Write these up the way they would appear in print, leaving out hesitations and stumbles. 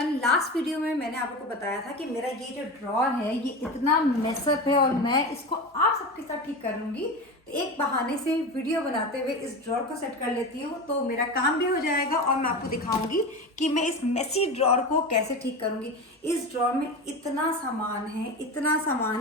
Everyone, last video में मैंने आप लोगों को बताया था कि मेरा ये जो ड्रॉर है ये इतना मेसअप है और मैं इसको आप सबके साथ ठीक कर लूँगी। तो एक बहाने से वीडियो बनाते हुए इस ड्रॉर को सेट कर लेती हूँ तो मेरा काम भी हो जाएगा और मैं आपको दिखाऊंगी कि मैं इस मेसी ड्रॉर को कैसे ठीक करूँगी। इस ड्रॉर में इतना सामान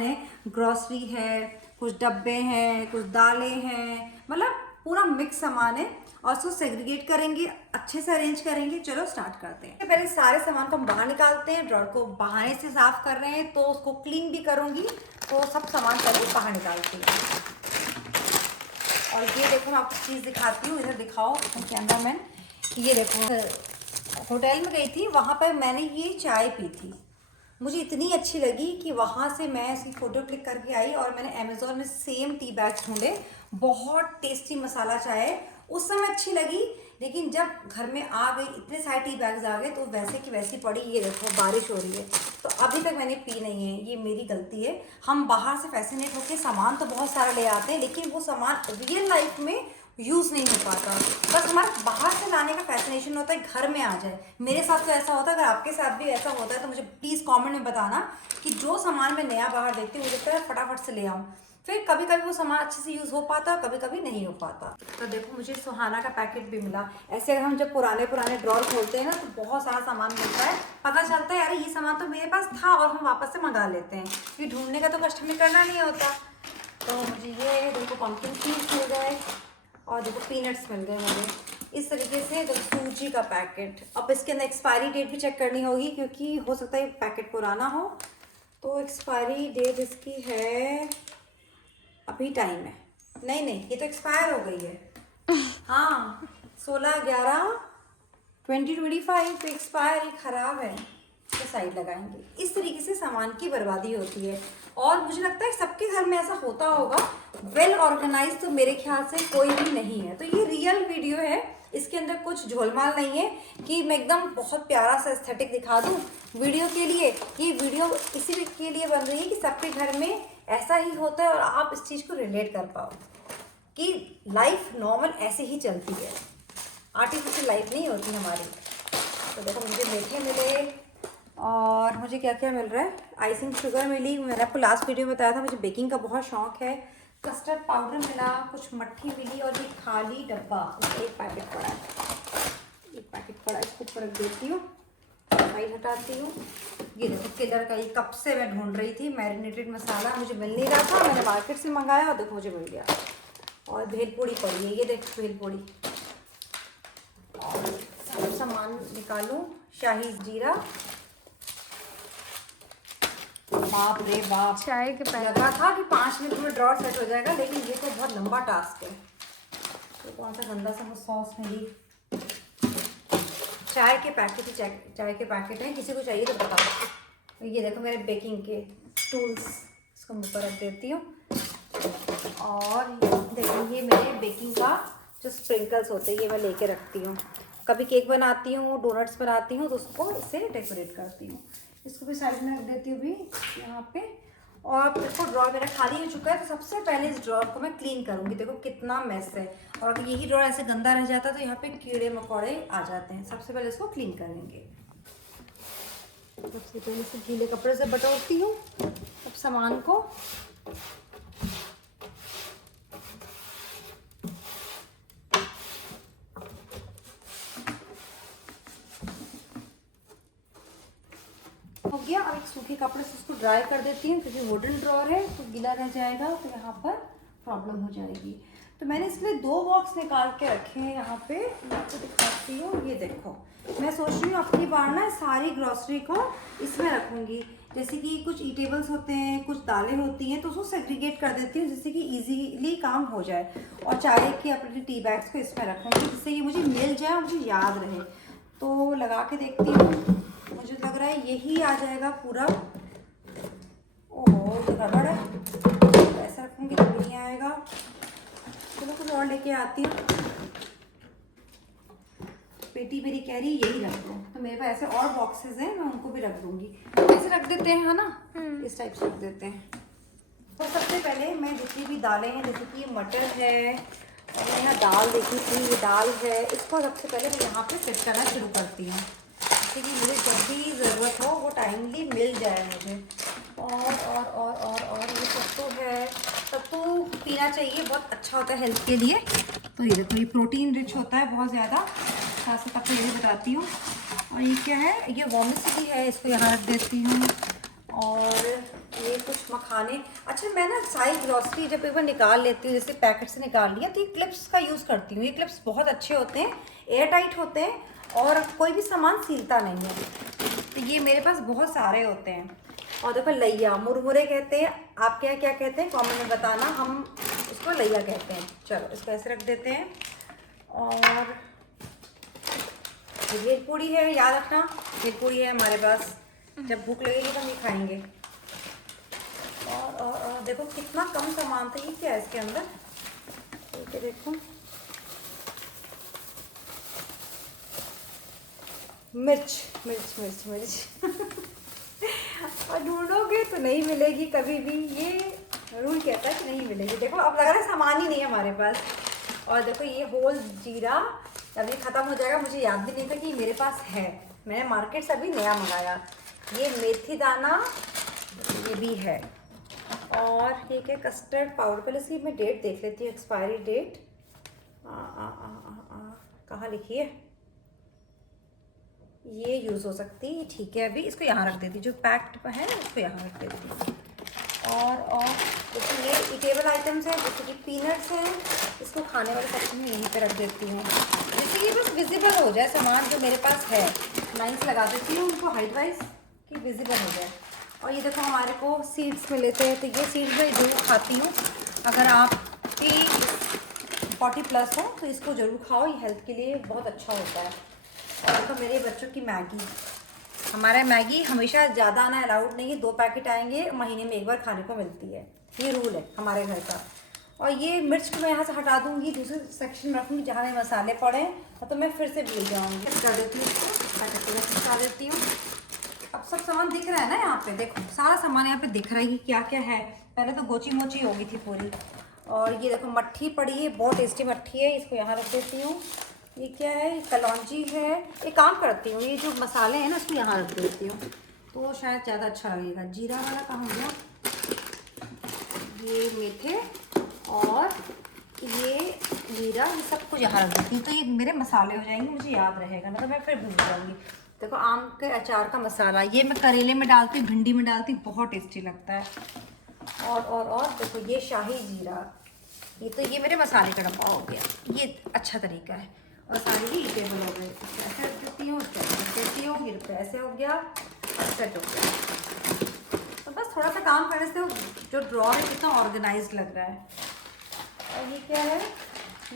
है, ग्रॉसरी है, कुछ डब्बे हैं, कुछ दालें हैं, मतलब पूरा मिक्स सामान है और उसको सेग्रीगेट करेंगे, अच्छे से अरेंज करेंगे। चलो स्टार्ट करते हैं। पहले सारे सामान को हम बाहर निकालते हैं। ड्रॉर को बहाने से साफ कर रहे हैं तो उसको क्लीन भी करूंगी, तो सब सामान पहले बाहर निकालती हूँ। और ये देखो, मैं आपको चीज़ दिखाती हूँ, इधर दिखाओ कैमरामैन। ये देखो, होटल में गई थी, वहाँ पर मैंने ये चाय पी थी, मुझे इतनी अच्छी लगी कि वहाँ से मैं इसकी फ़ोटो क्लिक करके आई और मैंने अमेज़ोन में सेम टी बैग ढूंढे। बहुत टेस्टी मसाला चाय है, उस समय अच्छी लगी, लेकिन जब घर में आ गई इतने सारे टी बैग्स आ गए तो वैसे की वैसी पड़ी। ये देखो, बारिश हो रही है तो अभी तक मैंने पी नहीं है, ये मेरी गलती है। हम बाहर से फैसिनेट होकर सामान तो बहुत सारा ले आते हैं, लेकिन वो सामान रियल लाइफ में यूज़ नहीं हो पाता। बस हमारा बाहर से लाने का फैसिनेशन होता है घर में आ जाए। मेरे साथ तो ऐसा होता है, अगर आपके साथ भी ऐसा होता है तो मुझे प्लीज़ कमेंट में बताना कि जो सामान मैं नया बाहर देखती हूँ मुझे लगता है फटाफट से ले आऊँ। फिर कभी कभी वो सामान अच्छे से यूज़ हो पाता है, कभी कभी नहीं हो पाता। तो देखो, मुझे सुहाना का पैकेट भी मिला। ऐसे अगर हम जब पुराने ड्रॉर खोलते हैं ना तो बहुत सारा सामान मिलता है, पता चलता है यार ये सामान तो मेरे पास था और हम वापस से मंगा लेते हैं, क्योंकि ढूंढने का तो कष्ट हमें करना नहीं होता। तो मुझे ये देखो पंपकिन सीड्स मिल गए और देखो पीनट्स मिल गए मुझे इस तरीके से। देखो सूजी का पैकेट, अब इसके अंदर एक्सपायरी डेट भी चेक करनी होगी क्योंकि हो सकता है पैकेट पुराना हो। तो एक्सपायरी डेट इसकी है, अभी टाइम है, नहीं ये तो एक्सपायर हो गई है। हाँ, 16/11/2025 एक्सपायर, ये ख़राब है, तो साइड लगाएंगे। इस तरीके से सामान की बर्बादी होती है और मुझे लगता है सबके घर में ऐसा होता होगा। वेल ऑर्गेनाइज तो मेरे ख्याल से कोई भी नहीं है। तो ये रियल वीडियो है, इसके अंदर कुछ झोलमाल नहीं है कि मैं एकदम बहुत प्यारा सा एस्थेटिक दिखा दूँ वीडियो के लिए। ये वीडियो इसी के लिए बन रही है कि सबके घर में ऐसा ही होता है और आप इस चीज़ को रिलेट कर पाओ कि लाइफ नॉर्मल ऐसे ही चलती है, आर्टिफिशियल लाइफ नहीं होती हमारी। तो देखो, मुझे मीठे मिले और मुझे क्या क्या मिल रहा है। आइसिंग शुगर मिली, मैंने आपको लास्ट वीडियो में बताया था मुझे बेकिंग का बहुत शौक है। कस्टर्ड पाउडर मिला, कुछ मट्ठी मिली और ये खाली डब्बा, इसमें एक पैकेट पड़ा है, इसको ऊपर रख देती हूँ, साइड हटाती हूँ। ये देखो किलर का, ये कब से मैं ढूंढ रही थी, मैरिनेटेड मसाला मुझे मिल नहीं रहा था, मैंने मार्केट से मंगाया और देखो मुझे मिल गया। और भेलपूड़ी पड़ी है, ये देखो भेलपूड़ी। और सब सामान निकालूं, शाही जीरा, बाप रे बाप, चाय के पैकेट। लगा था कि 5 मिनट में ड्रॉर सेट हो जाएगा, लेकिन ये तो बहुत लंबा टास्क है। तो कौन सा गंदा सा सॉस मिली, चाय के पैकेट हैं, किसी को चाहिए तो बताओ। ये देखो मेरे बेकिंग के टूल्स, इसको मैं ऊपर रख देती हूँ। और देखो ये मेरे बेकिंग का जो स्प्रिंकल्स होते हैं ये मैं लेके रखती हूँ। कभी केक बनाती हूँ, डोनट्स बनाती हूँ तो उसको इससे डेकोरेट करती हूँ। इसको भी साइड में रख देती हूँ भी यहाँ पे। और देखो ड्रॉर मेरा खाली हो चुका है, तो सबसे पहले इस ड्रॉर को मैं क्लीन करूँगी। देखो कितना मेस है, और अगर यही ड्रॉर ऐसे गंदा रह जाता तो यहाँ पे कीड़े मकोड़े आ जाते हैं। सबसे पहले इसको क्लीन करेंगे। सबसे पहले इसे गीले कपड़े से बटोरती हूँ सब सामान को। हो गया, अब एक सूखे कपड़े से इसको ड्राई कर देती हूँ क्योंकि वुडन ड्रॉर है तो गीला रह जाएगा तो यहाँ पर प्रॉब्लम हो जाएगी। तो मैंने इसलिए 2 बॉक्स निकाल के रखे हैं यहाँ पे, मैं आपको दिखाती हूँ। ये देखो, मैं सोच रही हूँ अपनी बार ना सारी ग्रॉसरी को इसमें रखूँगी। जैसे कि कुछ ईटेबल्स होते हैं, कुछ दालें होती हैं, तो उसको सेग्रीगेट कर देती हूँ जिससे कि ईजीली काम हो जाए। और चाय के अपने टी बैग्स को इसमें रखूँगी जिससे ये मुझे मिल जाए और मुझे याद रहे। तो लगा के देखती हूँ, मुझे लग रहा है यही आ जाएगा पूरा। ओहो, तो गड़बड़ है, ऐसा रखूँगी तो नहीं आएगा। चलो कुछ और लेके आती हूँ। पेटी मेरी कह रही यही रख दो, तो मेरे पास ऐसे और बॉक्सेस हैं, मैं उनको भी रख दूँगी। ऐसे रख देते हैं, है ना, इस टाइप से रख देते हैं। तो सबसे पहले मैं जितनी भी दालें हैं, जैसे कि मटर है और मैं यहाँ दाल देखी थी, ये दाल है, इसको सबसे पहले मैं यहाँ पे सेट करना शुरू करती हूँ। जिससे कि मुझे जब भी ज़रूरत हो वो टाइमली मिल जाए मुझे। और ये सत्तू है, सत्तू पीना चाहिए, बहुत अच्छा होता है हेल्थ के लिए। तो ये देखो, ये प्रोटीन रिच होता है बहुत ज़्यादा। साथ साथ आपको ये भी बताती हूँ। और ये क्या है, ये वॉमिसी है, इसको यहाँ रख देती हूँ। और ये कुछ मखाने। अच्छा, मैं ना सारी ग्रॉसरी जब एक बार निकाल लेती हूँ, जैसे पैकेट से निकाल लिया, तो ये क्लिप्स का यूज़ करती हूँ। ये क्लिप्स बहुत अच्छे होते हैं, एयर टाइट होते हैं और कोई भी सामान सीलता नहीं है। तो ये मेरे पास बहुत सारे होते हैं। और देखो, लैया मुरमुरे कहते हैं, आपके यहाँ क्या कहते हैं कमेंट में बताना, हम इसको लैया कहते हैं। चलो इसको ऐसे रख देते हैं। और भेलपूड़ी है, याद रखना भेलपूड़ी है हमारे पास, जब भूख लगेगी तो हम ये खाएंगे। और देखो कितना कम सामान था। ये क्या है इसके अंदर, तो देखो मिर्च मिर्च मिर्च मिर्च और ढूंढोगे तो नहीं मिलेगी कभी भी, ये रूल कहता है कि नहीं मिलेगी। देखो अब लग रहा है सामान ही नहीं है हमारे पास। और देखो ये होल जीरा, अभी ख़त्म हो जाएगा, मुझे याद भी नहीं था कि मेरे पास है, मैंने मार्केट से अभी नया मंगाया। ये मेथी दाना, ये भी है। और ये क्या, कस्टर्ड पाउडर, पहले इसकी मैं डेट देख लेती हूँ, एक्सपायरी डेट कहाँ लिखी है, ये यूज़ हो सकती है, ठीक है। अभी इसको यहाँ रख देती, जो पैक्ड है इसको यहाँ रख देती। और जैसे ये ईटेबल आइटम्स हैं, जैसे कि पीनट्स हैं, इसको खाने वाले सेक्शन में यहीं पे रख देती हूँ, जैसे कि बस विजिबल हो जाए सामान जो मेरे पास है। लाइन्स लगा देती हूँ उनको हाइट वाइज कि विजिबल हो जाए। और ये देखो हमारे को सीड्स मिले थे, तो ये सीड्स मैं जरूर खाती हूँ। अगर आपकी 40+ हो तो इसको ज़रूर खाओ, ये हेल्थ के लिए बहुत अच्छा होता है। और देखो मेरे बच्चों की मैगी, हमारा मैगी हमेशा ज़्यादा आना अलाउड नहीं है, 2 पैकेट आएंगे, महीने में एक बार खाने को मिलती है, ये रूल है हमारे घर का। और ये मिर्च को मैं यहाँ से हटा दूँगी, दूसरे सेक्शन में रखूँगी जहाँ में मसाले पड़े, तो मैं फिर से भूल जाऊँगी। कर देती हूँ इसको, हटा देती हूँ। अब सब सामान दिख रहा है ना यहाँ पे, देखो सारा सामान यहाँ पे दिख रहा है कि क्या क्या है। पहले तो गोची मोची हो गई थी पूरी। और ये देखो मट्ठी पड़ी है, बहुत टेस्टी मट्ठी है, इसको यहाँ रख देती हूँ। ये क्या है, कलौंजी है। एक काम करती हूँ, ये जो मसाले हैं ना इसको यहाँ रख देती हूँ, तो शायद ज़्यादा अच्छा लगेगा। जीरा वाला कहाँ हो गया, ये मेथे और ये जीरा, ये सब कुछ यहाँ रख देती हूँ, तो ये मेरे मसाले हो जाएंगे, मुझे याद रहेगा ना, तो मैं फिर भूल जाऊँगी। देखो आम के अचार का मसाला, ये मैं करेले में डालती हूँ, भिंडी में डालती हूँ, बहुत टेस्टी लगता है। और देखो ये शाही जीरा, ये मेरे मसाले का डब्बा हो गया, ये अच्छा तरीका है। और सारी ही ईटेबल हो गए, ऐसे रख देती हूँ, रख देती हूँ, ये ऐसे हो गया, सेट हो गया। तो बस थोड़ा सा काम करने से जो ड्रॉर है कितना ऑर्गेनाइज्ड लग रहा है। और ये क्या है,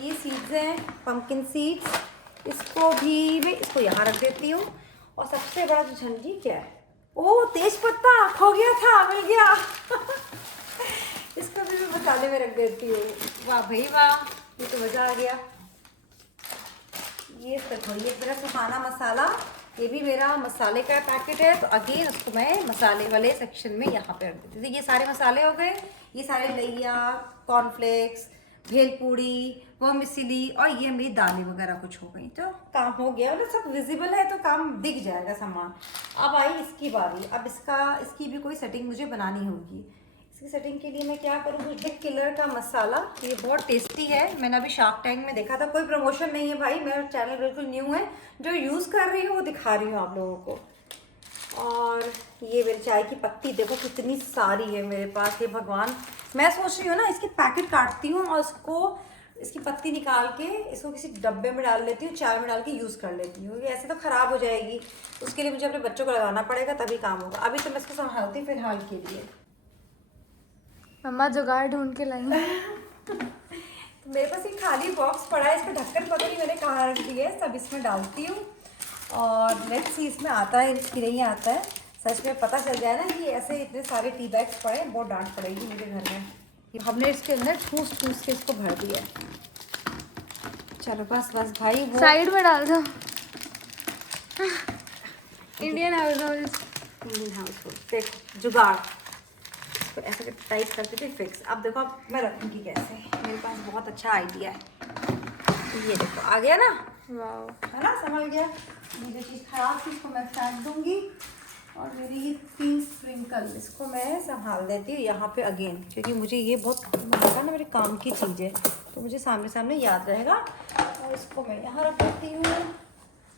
ये सीड्स हैं, पम्पकिन सीड्स, इसको भी मैं इसको यहाँ रख देती हूँ। और सबसे बड़ा जो झंझी क्या है, ओ तेज पत्ता खो गया था, मिल गया इसको भी मैं मसाले में रख देती हूँ। वाह भाई वाह, ये तो मज़ा आ गया। ये देखो, ये मेरा सुहाना मसाला, ये भी मेरा मसाले का पैकेट है, तो अगेन उसको मैं मसाले वाले सेक्शन में यहाँ पे रख देती थी। ये सारे मसाले हो गए, ये सारे लैया, कॉर्नफ्लेक्स, भेलपूड़ी, वर्मिसेली, और ये मेरी दालें वगैरह कुछ हो गई, तो काम हो गया। मतलब सब विजिबल है तो काम दिख जाएगा सामान। अब आई इसकी बारी, अब इसकी भी कोई सेटिंग मुझे बनानी होगी। इसकी सेटिंग के लिए मैं क्या करूँगी, हिट किलर का मसाला, ये बहुत टेस्टी है, मैंने अभी शार्क टैंक में देखा था। कोई प्रमोशन नहीं है भाई, मेरा चैनल बिल्कुल न्यू है, जो यूज़ कर रही हूँ वो दिखा रही हूँ आप लोगों को। और ये मेरी चाय की पत्ती देखो कितनी सारी है मेरे पास, ये भगवान। मैं सोच रही हूँ ना इसकी पैकेट काटती हूँ और इसकी पत्ती निकाल के इसको किसी डब्बे में डाल लेती हूँ, चाय में डाल के यूज़ कर लेती हूँ, ऐसे तो ख़राब हो जाएगी, उसके लिए मुझे अपने बच्चों को लगाना पड़ेगा तभी काम होगा। अभी तो मैं इसको संभालती हूँ फिलहाल के लिए। मम्मा जुगाड़ ढूंढ के लाई तो मेरे पास एक खाली बॉक्स पड़ा है, इसका ढक्कन पता नहीं मैंने कहाँ रख दिया है, सब इसमें डालती हूँ। और लेट्स सी इसमें आता है कि नहीं आता है। सच में पता चल जाए ना कि ऐसे इतने सारे टी बैग्स पड़े हैं, बहुत डांट पड़ेगी मेरे घर में। हमने इसके अंदर ठूस के इसको भर दिया है। चलो बस भाई, वो साइड में डाल दो। इंडियन हाउस होल्ड, देखो जुगाड़, तो ऐसे टाइट करते थे फिक्स। अब देखो अब मैं रखूँगी कैसे, मेरे पास बहुत अच्छा आइडिया है। ये देखो आ गया ना, वाह, है ना, संभल गया। ये जो चीज़ खराब थी इसको मैं फेंक दूंगी। और मेरी ये 3 स्प्रिंकल, इसको मैं संभाल देती हूँ यहाँ पे अगेन, क्योंकि मुझे ये बहुत लगा ना मेरे काम की चीज़ है, तो मुझे सामने सामने याद रहेगा। और इसको मैं यहाँ रख देती हूँ।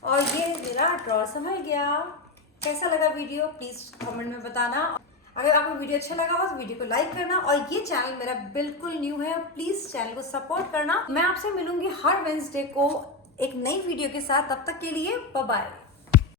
और ये मेरा ड्रॉर संभल गया। कैसा लगा वीडियो प्लीज़ कमेंट में बताना। अगर आपको वीडियो अच्छा लगा हो तो वीडियो को लाइक करना, और ये चैनल मेरा बिल्कुल न्यू है, प्लीज़ चैनल को सपोर्ट करना। मैं आपसे मिलूंगी हर वेडनेसडे को एक नई वीडियो के साथ, तब तक के लिए बाय बाय।